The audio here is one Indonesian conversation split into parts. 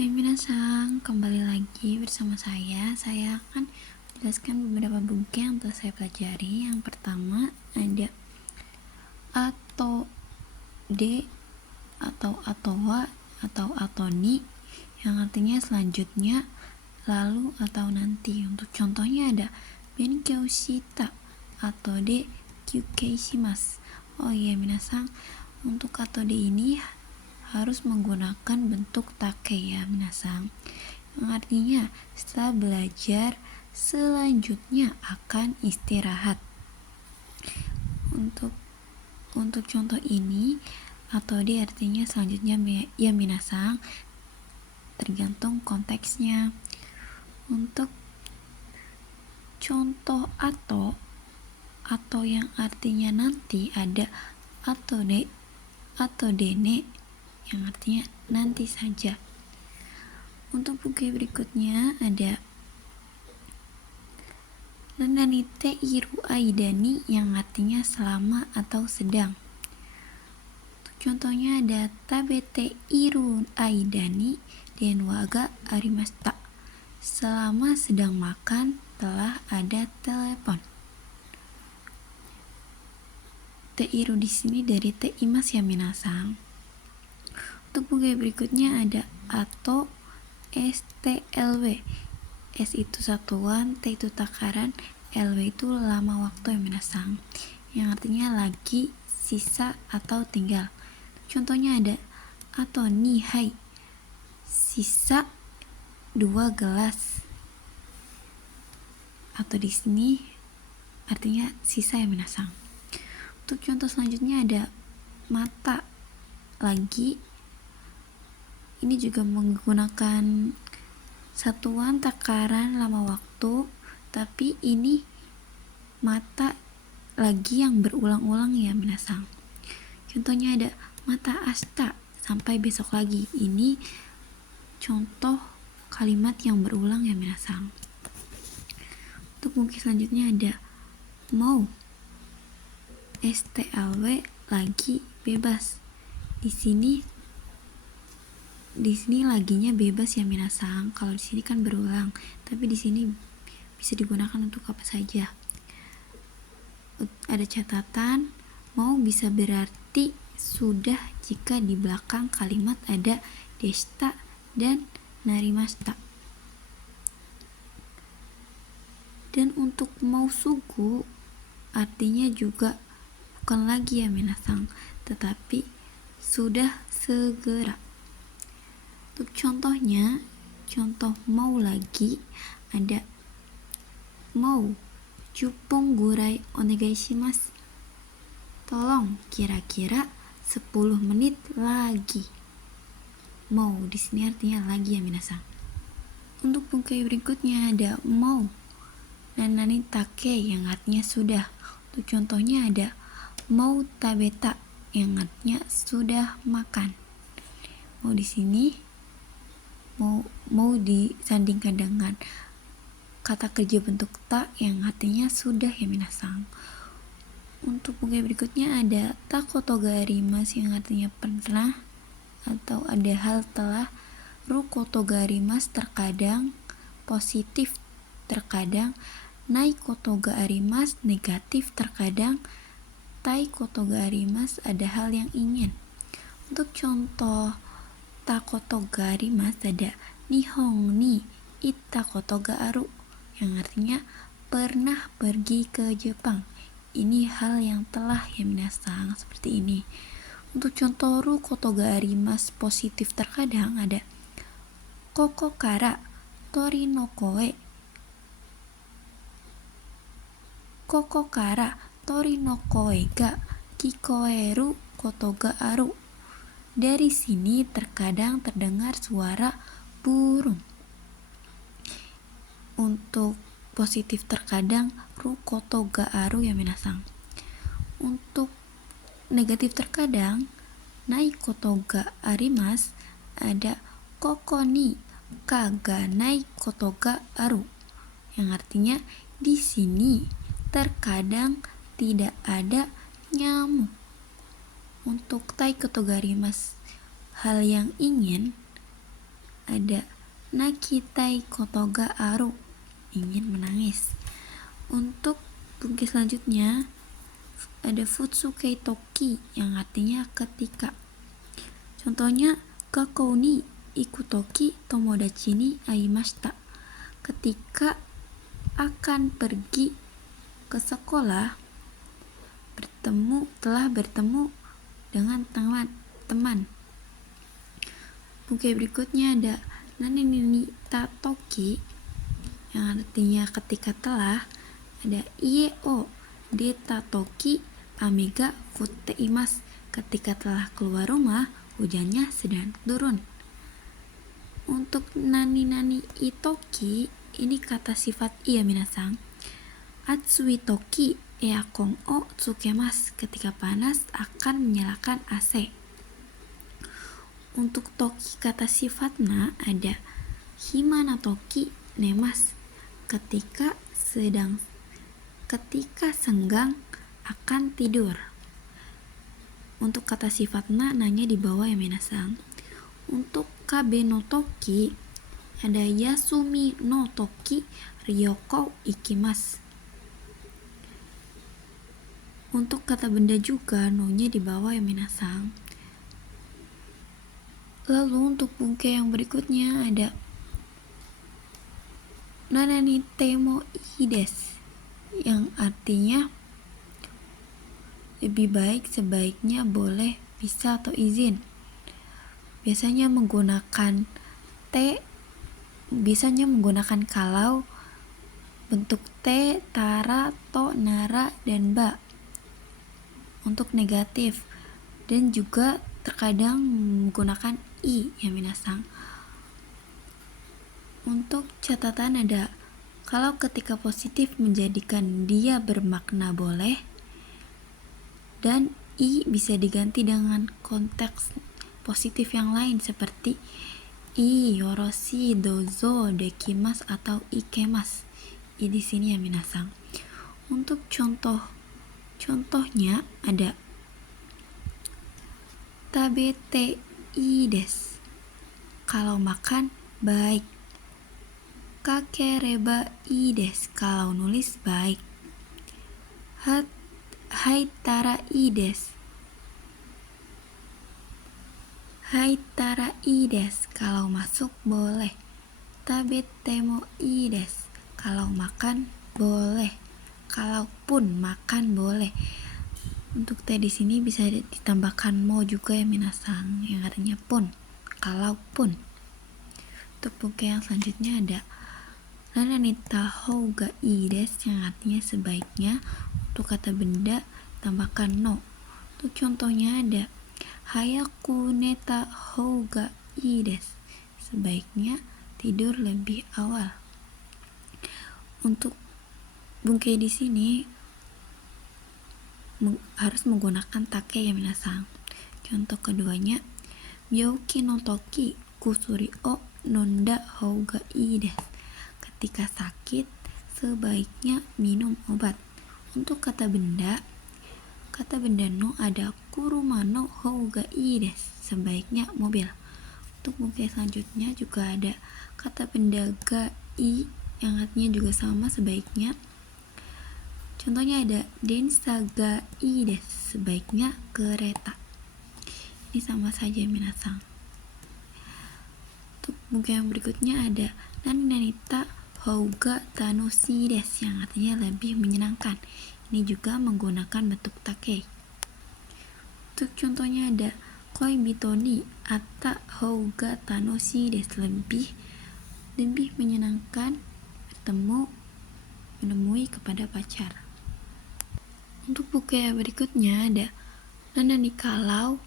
Hai minasang, kembali lagi bersama saya. Saya akan menjelaskan beberapa buku yang telah saya pelajari. Yang pertama ada Ato de atau Atowa atau Atoni, yang artinya selanjutnya, lalu atau nanti. Untuk contohnya ada Benkyou shita atau de kyukei shimasu. Oh iya minasang, untuk Atode ini harus menggunakan bentuk take ya minasang, yang artinya setelah belajar selanjutnya akan istirahat. Untuk contoh ini Atode artinya selanjutnya ya minasang, tergantung konteksnya. Untuk contoh atau yang artinya nanti ada atodene yang artinya nanti saja. Untuk buku berikutnya ada Nananite iru aidani yang artinya selama atau sedang. Untuk contohnya ada Tabete iru aidani denwa ga arimashita. Selama sedang makan telah ada telepon. Te iru di sini dari te imas ya minasang. Untuk buku berikutnya ada atau STLW. S itu satuan, T itu takaran, LW itu lama waktu ya minasang, yang artinya lagi, sisa atau tinggal. Contohnya ada atau nihai, sisa 2 gelas. Atau di sini artinya sisa ya minasang. Untuk contoh selanjutnya ada mata lagi. Ini juga menggunakan satuan takaran lama waktu, tapi ini mata lagi yang berulang-ulang ya minasang. Contohnya ada mata asta, sampai besok lagi. Ini contoh kalimat yang berulang ya minasang. Untuk buku selanjutnya ada mau, STLW lagi bebas. Di sini laginya bebas ya minasang. Kalau di sini kan berulang, tapi di sini bisa digunakan untuk apa saja. Ada catatan, mau bisa berarti sudah jika di belakang kalimat ada deshita dan narimashita. Dan untuk mau sugu artinya juga bukan lagi ya minasang, tetapi sudah segera. Untuk contohnya, contoh mau lagi ada mau jupung gurai onegai shimasu. Tolong kira-kira 10 menit lagi. Mau di sini artinya lagi ya minasang. Untuk buku berikutnya ada mau nanani take yang artinya sudah. Untuk contohnya ada mau tabeta yang artinya sudah makan. Mau di sini mau disandingkan dengan kata kerja bentuk ta yang artinya sudah ya minasang. Untuk buku berikutnya ada takoto ga arimasu yang artinya pernah atau ada hal telah. Rukoto ga arimasu terkadang positif, terkadang. Naikoto ga arimasu negatif, terkadang. Taikoto ga arimasu ada hal yang ingin. Untuk contoh takoto ga arimasu ada Nihon ni itta koto ga aru yang artinya pernah pergi ke Jepang. Ini hal yang telah ya minasang, seperti ini. Untuk contoh rukoto ga arimasu positif terkadang ada koko kara tori no koe. Koko kara tori no koe ga kikoeru koto ga aru. Dari sini terkadang terdengar suara burung. Untuk positif terkadang rukoto ga aru ya minasang. Untuk negatif terkadang naikoto ga arimasu ada koko ni kaga nai koto ga aru yang artinya di sini terkadang tidak ada nyamuk. Untuk taikoto ga arimasu hal yang ingin ada nakitai koto ga aru, ingin menangis. Untuk buku selanjutnya ada futsukei toki yang artinya ketika. Contohnya gakou ni iku toki tomodachi ni aimashita. Ketika akan pergi ke sekolah, telah bertemu dengan teman. Buku berikutnya ada nani ni tatoki yang artinya ketika telah. Ada ie o deta toki ame ga futte imasu. Ketika telah keluar rumah, hujannya sedang turun. Untuk nani itoki, ini kata sifat iya minasang. Atsui toki eakon o tsukemasu. Ketika panas akan menyalakan AC. Untuk toki kata sifatnya ada himana toki nemasu. Ketika senggang akan tidur. Untuk kata sifatnya nanya di bawah ya minasang. Untuk kabe no toki ada yasumi no toki ryoko ikimasu. Untuk kata benda juga no-nya di bawah ya minasang. Lalu untuk buku yang berikutnya ada nanani temo ides yang artinya lebih baik, sebaiknya, boleh, bisa, atau izin. Biasanya menggunakan kalau, bentuk te, tara, to, nara, dan ba untuk negatif, dan juga terkadang menggunakan i ya minasang. Untuk catatan ada kalau ketika positif menjadikan dia bermakna boleh, dan i bisa diganti dengan konteks positif yang lain seperti i yoroshi dozo dekimasu atau ikemas. I di sini ya minasang. Untuk contohnya ada tabete ii desu. Kalau makan baik. Kakereba ii desu. Kalau nulis baik. Haitara ii desu. Haitara ii desu. Kalau masuk boleh. Tabete mo ii desu. Kalau makan boleh. Kalaupun makan boleh. Untuk te di sini bisa ditambahkan mo juga ya minasang, yang artinya pun, kalaupun. Untuk buku yang selanjutnya ada nanani tahou ga ii desu yang artinya sebaiknya. Untuk kata benda tambahkan no. Untuk contohnya ada hayaku neta hou ga ii desu. Sebaiknya tidur lebih awal. Untuk bungkai di sini harus menggunakan take ya minasang. Contoh keduanya byouki no toki kusuri o nonda hou ga ii desu. Ketika sakit sebaiknya minum obat. Untuk kata benda no ada kuruma no hou ga ii desu. Sebaiknya mobil. Untuk buku selanjutnya juga ada kata benda ga i yang artinya juga sama, sebaiknya. Contohnya ada densa ga ii desu. Sebaiknya kereta. Ini sama saja minasang. Untuk buku yang berikutnya ada nani-nanita hou ga tanoshii desu yang artinya lebih menyenangkan. Ini juga menggunakan bentuk take. Untuk contohnya ada koibito ni atta hou ga tanoshii desu. Lebih menyenangkan menemui kepada pacar. Untuk buku yang berikutnya ada nanani kalau,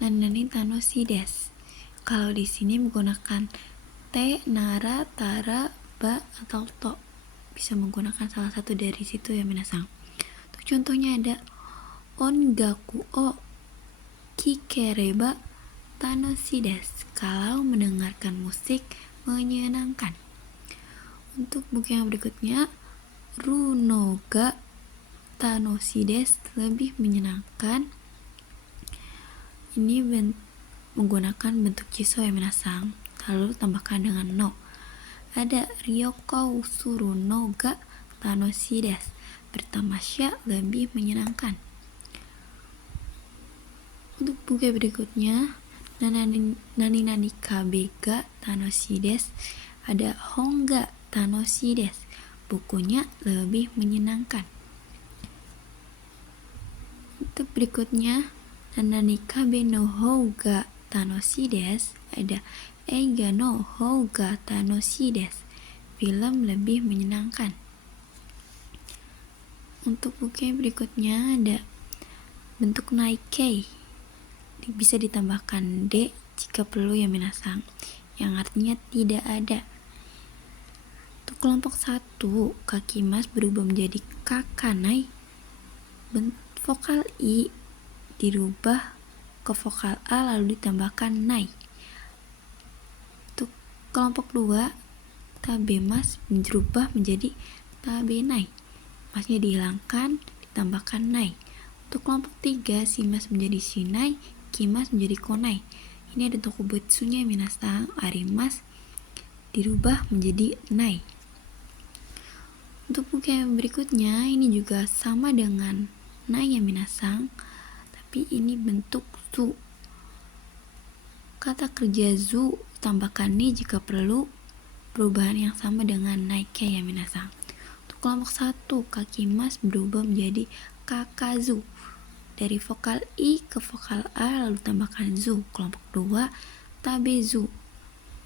nanani tanoshii desu. Kalau di sini menggunakan te, nara, tara, ba, atau to. Bisa menggunakan salah satu dari situ ya minasang. Untuk contohnya ada ongaku o kikereba tanoshii desu. Kalau mendengarkan musik menyenangkan. Untuk buku yang berikutnya runo ga tanoshii desu. Lebih menyenangkan. Ini menggunakan bentuk jiso ya minasang. lalu tambahkan dengan no. Ada Ryoko suru no ga tanoshii desu, bertamasya lebih menyenangkan. Untuk buku berikutnya, nani nani kabe ga tanoshii desu, ada hon ga tanoshii desu, bukunya lebih menyenangkan. Untuk berikutnya, nani kabe no hou ga tanoshii desu, ada eiga no hou ga tanoshii desu, film lebih menyenangkan. Untuk buku yang berikutnya ada bentuk naikei, bisa ditambahkan de jika perlu ya minasang, yang artinya tidak ada. Untuk kelompok 1, kaki mas berubah menjadi kakanai, vokal i dirubah ke vokal a lalu ditambahkan nai. Untuk kelompok 2, tabemas berubah menjadi tabenai, masnya dihilangkan ditambahkan nai. Untuk kelompok 3, shimas menjadi shinai, kimas menjadi konai. Ini ada tokubetsunya minasang, arimas dirubah menjadi nai. Untuk buku yang berikutnya, ini juga sama dengan nai ya minasang, tapi ini bentuk zu. Kata kerja zu tambahkan ni jika perlu, perubahan yang sama dengan naike ya minasang. Untuk kelompok 1, kaki mas berubah menjadi kakazu, dari vokal i ke vokal a lalu tambahkan zu. Kelompok 2, tabezu,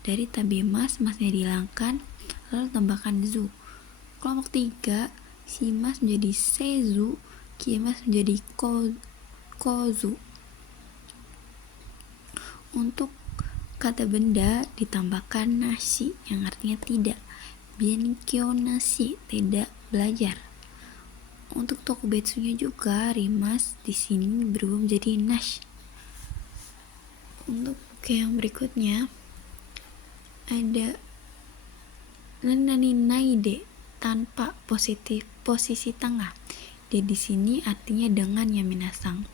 dari tabemas masnya dihilangkan lalu tambahkan zu. Kelompok 3, shimas menjadi seizu, kimas menjadi kozu. Untuk kata benda ditambahkan nasi, yang artinya tidak. Benkyou nasi, tidak belajar. Untuk tokubetsunya juga, rimas di sini berubah menjadi nash. Untuk buku yang berikutnya ada nani naide, tanpa posisi tengah. Dia di sini artinya dengan ya minasang.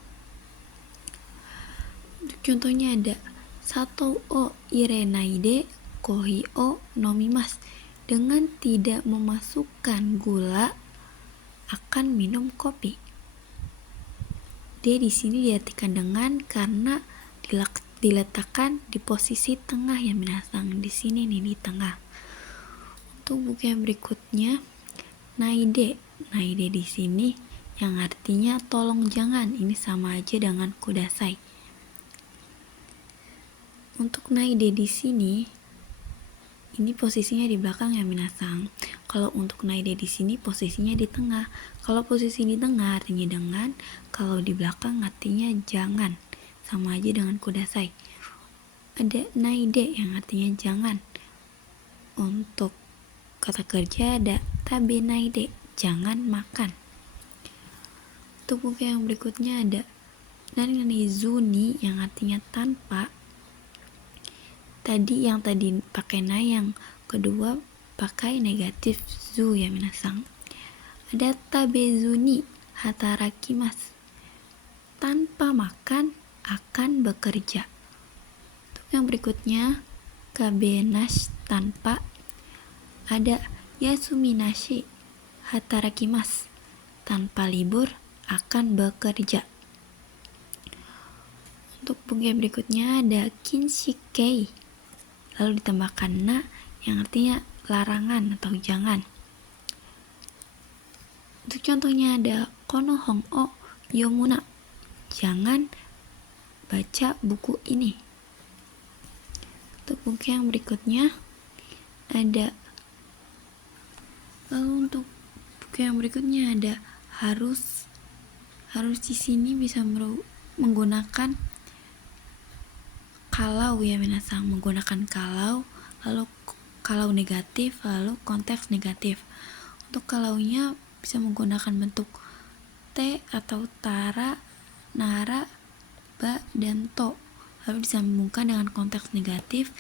Untuk contohnya ada sato o irenaide kohi o nomimasu, dengan tidak memasukkan gula akan minum kopi. D di sini diartikan dengan karena diletakkan di posisi tengah ya minasang. Di sini nih di tengah. Untuk buku yang berikutnya, naide di sini yang artinya tolong jangan. Ini sama aja dengan kudasai. Untuk naide di sini, ini posisinya di belakang ya minasang. Kalau untuk naide di sini posisinya di tengah. Kalau posisi di tengah artinya dengan, kalau di belakang artinya jangan. Sama aja dengan kudasai. Ada naide yang artinya jangan. Untuk kata kerja ada tabe naide, jangan makan. Untuk buku yang berikutnya ada nani zuni yang artinya tanpa. Tadi pakai na, yang kedua pakai negatif zu ya minasang. Ada tabezuni hatarakimasu, tanpa makan akan bekerja. Untuk yang berikutnya kabenash, tanpa. Ada yasumi nashi hatarakimasu, tanpa libur akan bekerja. Untuk buku yang berikutnya ada kinshikei, lalu ditambahkan na yang artinya larangan atau jangan. Untuk contohnya ada kono hon o yomuna, jangan baca buku ini. Untuk buku yang berikutnya ada, lalu untuk buku yang berikutnya ada harus di sini bisa menggunakan kalau ya minasang, menggunakan kalau, lalu kalau negatif, lalu konteks negatif. Untuk kalaunya bisa menggunakan bentuk te atau tara, nara, ba, dan to, lalu disambungkan dengan konteks negatif,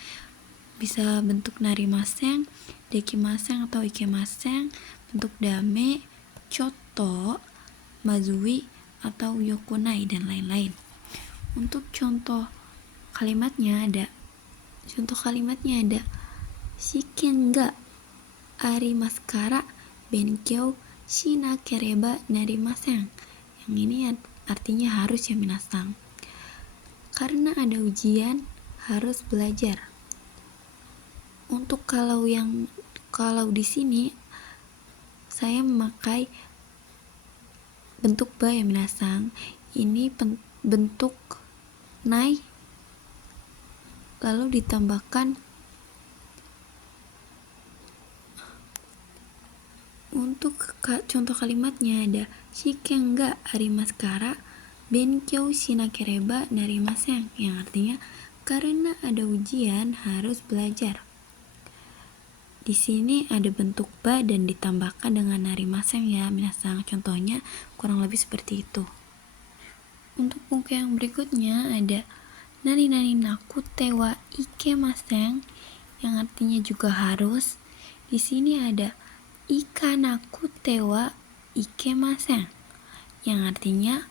bisa bentuk narimaseng, dekimaseng atau ikemaseng, bentuk dame, choto, mazui, atau yokunai, dan lain-lain. Untuk contoh kalimatnya ada contoh kalimatnya ada shiken ga arimaskara benkyou shinakereba narimasen. Yang ini artinya harus ya minasang. Karena ada ujian, harus belajar. Untuk kalau di sini saya memakai bentuk ba ya minasang. Ini bentuk nai lalu ditambahkan untuk contoh kalimatnya ada shiken ga arimaskara benkyou shinakereba narimasen, yang artinya karena ada ujian harus belajar. Di sini ada bentuk ba dan ditambahkan dengan narimasen ya minasang. Contohnya kurang lebih seperti itu. Untuk buku yang berikutnya ada nani nani nakute wa ikemasen, yang artinya juga harus. Di sini ada ikanakute wa ikemasen, yang artinya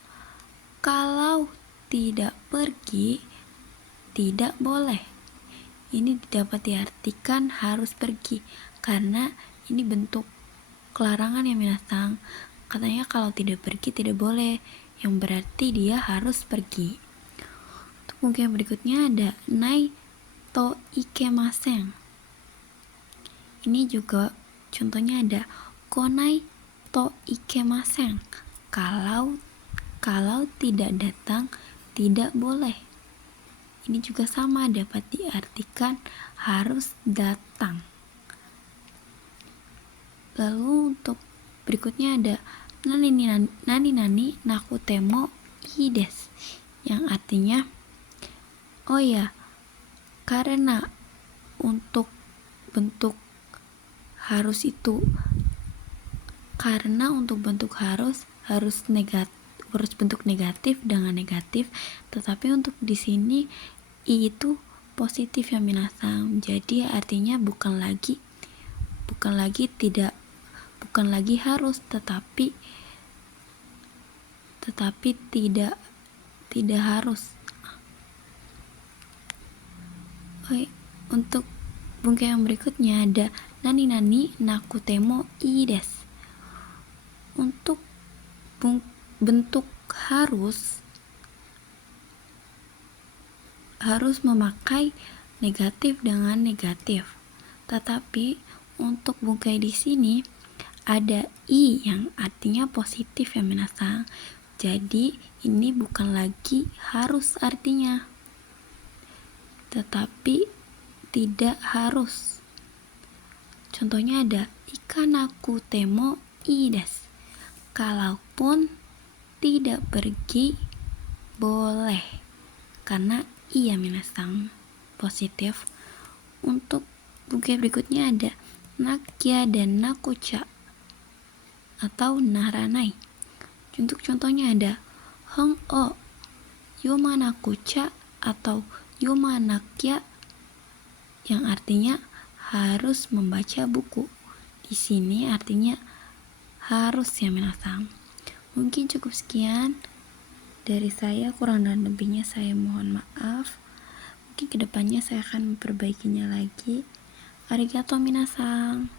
kalau tidak pergi tidak boleh. Ini dapat diartikan harus pergi karena ini bentuk kelarangan ya minasang. Katanya kalau tidak pergi tidak boleh, yang berarti dia harus pergi. Untuk buku yang berikutnya ada nai to ikemasen. Ini juga contohnya ada konai to ikemasen. Kalau tidak datang tidak boleh. Ini juga sama dapat diartikan harus datang. Lalu untuk berikutnya ada nani nakutemo ii desu, yang artinya oh ya, karena untuk bentuk harus itu, karena untuk bentuk harus bentuk negatif dengan negatif, tetapi untuk di sini i itu positif ya minasang. Jadi artinya bukan lagi harus, tetapi tidak harus. Oke, untuk buku yang berikutnya ada nani nakutemo ii desu. Untuk bentuk harus memakai negatif dengan negatif. Tetapi untuk bungkai di sini ada i yang artinya positif ya minasang. Jadi ini bukan lagi harus artinya, tetapi tidak harus. Contohnya ada ikanakutemo ii desu. Kalaupun tidak pergi boleh, karena iya minasang positif. Untuk buku berikutnya ada nakya dan nakucha atau naranai. Untuk contohnya ada hong o yomanakucha atau yomanakya, yang artinya harus membaca buku. Di sini artinya harus ya minasang. Mungkin cukup sekian dari saya, kurang dan lebihnya saya mohon maaf. Mungkin kedepannya saya akan memperbaikinya lagi. Arigatou minasang.